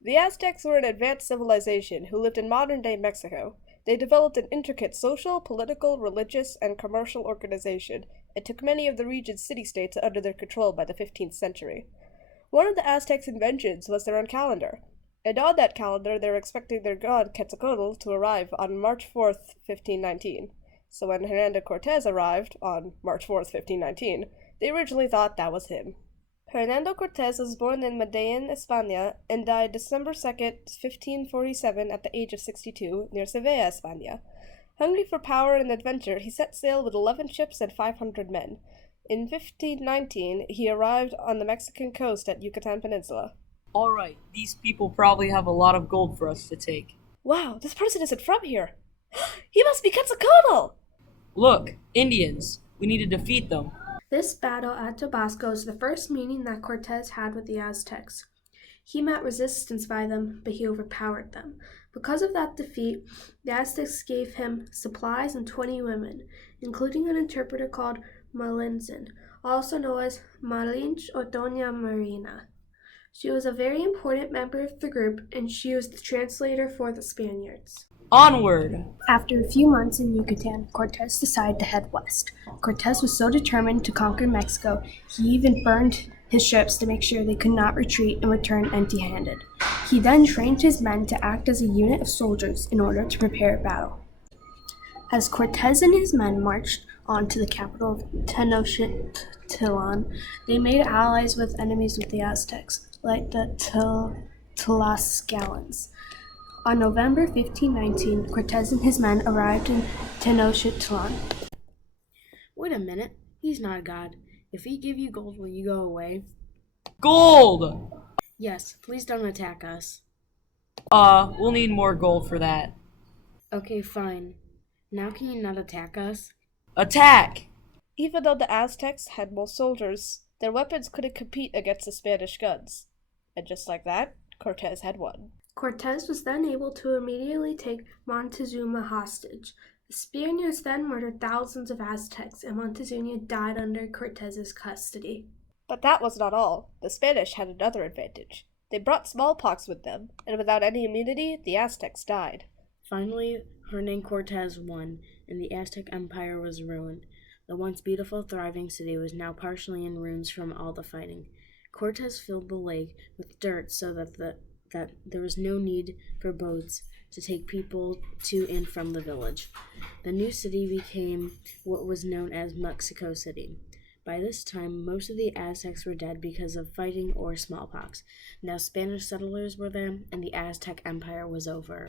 The Aztecs were an advanced civilization who lived in modern-day Mexico. They developed an intricate social, political, religious, and commercial organization, and took many of the region's city-states under their control by the 15th century. One of the Aztecs' inventions was their own calendar, and on that calendar they were expecting their god Quetzalcoatl to arrive on March 4th, 1519. So when Hernando Cortes arrived on March 4th, 1519, they originally thought that was him. Hernando Cortes was born in Medellin, España, and died December 2nd, 1547, at the age of 62, near Sevilla, España. Hungry for power and adventure, he set sail with 11 ships and 500 men. In 1519, he arrived on the Mexican coast at Yucatan Peninsula. Alright, these people probably have a lot of gold for us to take. Wow, this person isn't from here. He must be Quetzalcoatl! Look, Indians. We need to defeat them. This battle at Tabasco is the first meeting that Cortes had with the Aztecs. He met resistance by them, but he overpowered them. Because of that defeat, the Aztecs gave him supplies and 20 women, including an interpreter called Malintzin, also known as Malinche or Doña Marina. She was a very important member of the group, and she was the translator for the Spaniards. Onward! After a few months in Yucatan, Cortes decided to head west. Cortes was so determined to conquer Mexico, he even burned his ships to make sure they could not retreat and return empty-handed. He then trained his men to act as a unit of soldiers in order to prepare battle. As Cortes and his men marched on to the capital of Tenochtitlan, they made allies with enemies of the Aztecs, like the Tlaxcalans. On November 1519, Cortes and his men arrived in Tenochtitlan. Wait a minute, he's not a god. If we give you gold, will you go away? Gold! Yes, please don't attack us. We'll need more gold for that. Okay, fine. Now can you not attack us? Attack! Even though the Aztecs had more soldiers, their weapons couldn't compete against the Spanish guns. And just like that, Cortes had won. Cortes was then able to immediately take Montezuma hostage. The Spaniards then murdered thousands of Aztecs, and Montezuma died under Cortes's custody. But that was not all. The Spanish had another advantage. They brought smallpox with them, and without any immunity, the Aztecs died. Finally, Hernán Cortés won, and the Aztec Empire was ruined. The once beautiful, thriving city was now partially in ruins from all the fighting. Cortés filled the lake with dirt so that there was no need for boats to take people to and from the village. The new city became what was known as Mexico City. By this time, most of the Aztecs were dead because of fighting or smallpox. Now Spanish settlers were there, and the Aztec Empire was over.